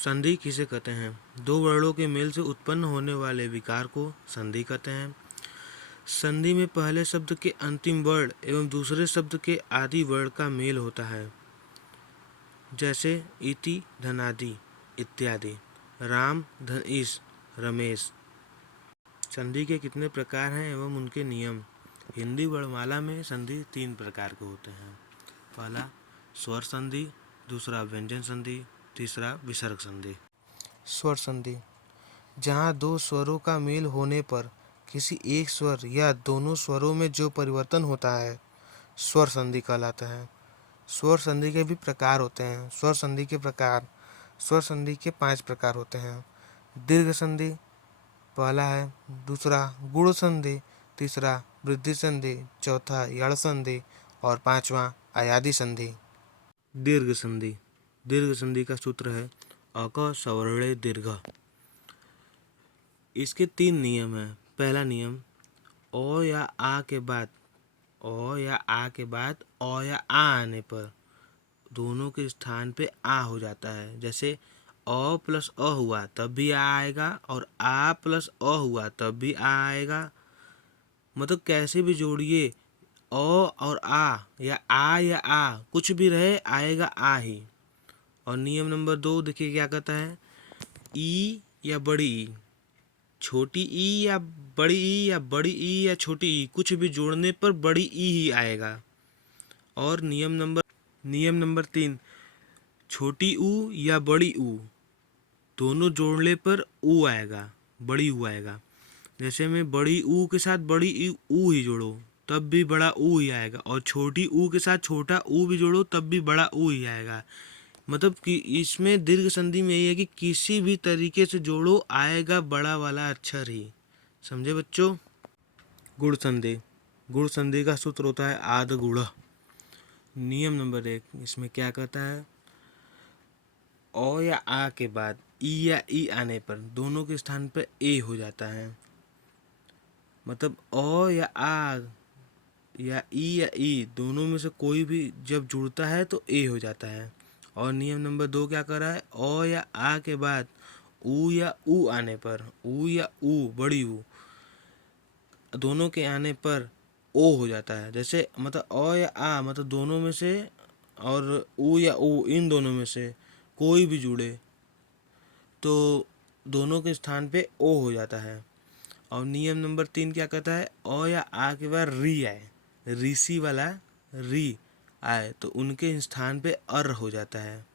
संधि किसे कहते हैं? दो वर्णों के मेल से उत्पन्न होने वाले विकार को संधि कहते हैं। संधि में पहले शब्द के अंतिम वर्ण एवं दूसरे शब्द के आदि वर्ण का मेल होता है, जैसे इति धनादि इत्यादि। राम धनीश रमेश। संधि के कितने प्रकार हैं एवं उनके नियम? हिंदी वर्णमाला में संधि 3 प्रकार के होते हैं। पहला स्वर संधि, दूसरा व्यंजन संधि, तीसरा विसर्ग संधि। स्वर संधि, जहाँ दो स्वरों का मेल होने पर किसी एक स्वर या दोनों स्वरों में जो परिवर्तन होता है स्वर संधि कहलाता है। स्वर संधि के भी प्रकार होते हैं। स्वर संधि के 5 प्रकार होते हैं। दीर्घ संधि पहला है, दूसरा गुण संधि, तीसरा वृद्धि संधि, चौथा यड़ संधि और पांचवा अयादि संधि। दीर्घ संधि। दीर्घ संधि का सूत्र है अक सवर्णे दीर्घ। इसके 3 नियम हैं। पहला नियम, ओ या आ के बाद अ या आ आने पर दोनों के स्थान पे आ हो जाता है। जैसे अ प्लस अ हुआ तब भी आ आएगा और आ प्लस अ हुआ तब भी आ आएगा। मतलब कैसे भी जोड़िए, अ और आ या आ कुछ भी रहे आएगा आ ही। और नियम नंबर 2 देखिए क्या कहता है, ई या बड़ी ई, छोटी ई या बड़ी ई या बड़ी ई या छोटी ई कुछ भी जोड़ने पर बड़ी ई ही आएगा। और नियम नंबर 3, छोटी ऊ या बड़ी ऊ दोनों जोड़ने पर ऊ आएगा, बड़ी ऊ आएगा। जैसे में बड़ी ऊ के साथ बड़ी ऊ ही जोड़ो तब भी बड़ा ऊ ही आएगा, और छोटी ऊ के साथ छोटा ऊ भी जोड़ो तब भी बड़ा ऊ ही आएगा। मतलब कि इसमें दीर्घ संधि में यही है कि किसी भी तरीके से जोड़ो आएगा बड़ा वाला अक्षर ही। समझे बच्चों? गुण संधि। गुण संधि का सूत्र होता है आद गुण। नियम नंबर 1, इसमें क्या कहता है, ओ या आ के बाद ई या ई आने पर दोनों के स्थान पर ए हो जाता है। मतलब ओ या आ या ई दोनों में से कोई भी जब जुड़ता है तो ए हो जाता है। और नियम नंबर 2 क्या कर रहा है, ओ या आ के बाद ऊ या ऊ आने पर, ऊ या ऊ बड़ी ऊ दोनों के आने पर ओ हो जाता है। जैसे मतलब ओ या आ मतलब दोनों में से, और ऊ या ऊ इन दोनों में से कोई भी जुड़े तो दोनों के स्थान पे ओ हो जाता है। और नियम नंबर 3 क्या कहता है, ओ या आ के बाद री आए, ऋषि वाला री आए तो उनके स्थान पे अर हो जाता है।